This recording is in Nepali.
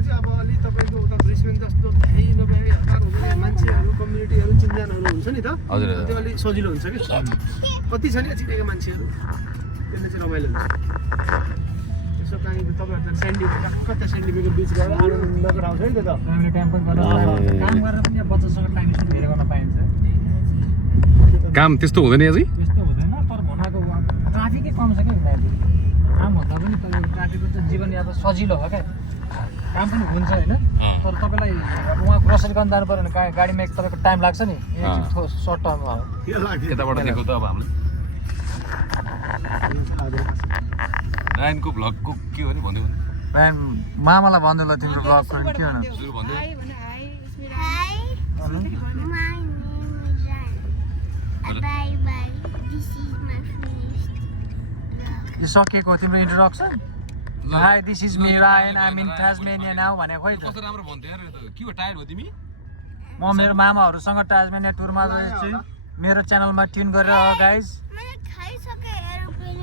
चाहिँ अब अलि तपाईँको उता ब्रिस्बेन जस्तो धेरै नभए हतार हुँदैन मान्छेहरू कम्युनिटीहरू चिन्जानहरू हुन्छ नि त हजुर त्यो अलिक सजिलो हुन्छ कि कति छ नि चिनेको मान्छेहरू त्यसले चाहिँ रमाइलो हुन्छ यसो काहीँ तपाईँहरू सेन्डी कता सेन्डी बेको बिच गएर आनन्दको ठाउँ छ है त्यो त हामीले टाइम पनि गर्न काम गरेर पनि बच्चासँग टाइम स्पेन्ड धेरै गर्न पाइन्छ काम त्यस्तो हुँदैन अझै त्यस्तो हुँदैन तर भनेको ट्राफिकै कम छ क्या उनीहरू काम भन्दा पनि तपाईँको ट्राफिकको चाहिँ जीवनयापन सजिलो हो क्या काम पनि हुन्छ होइन तर तपाईँलाई अब उहाँ ग्रोसरी गर्न जानु पऱ्यो भने गाडीमा एक तपाईँको टाइम लाग्छ नि सर्ट टर्ममा हो यताबाट देखो त अब हामीले नारायणको भ्लगको के हो नि भन्दै मामालाई भन्दै ल तिम्रो ब्लग गर्ने के हो सुरु भन्दै Hi, my name is Ryan. Bye bye. This is my finished vlog. यो सकिएको हो तिम्रो introduction high this is me रायन आई इन टास्मेनिया नाउ भनेको खोइ त कस्तो राम्रो भन्थ्यो यार यो त के हो टायर्ड हो तिमी म मेरो मामाहरूसँग टास्मेनिया टुरमा गएछु मेरो च्यानलमा ट्युन गरेर गाइज मैले खाइसकेँ एरोप्लेन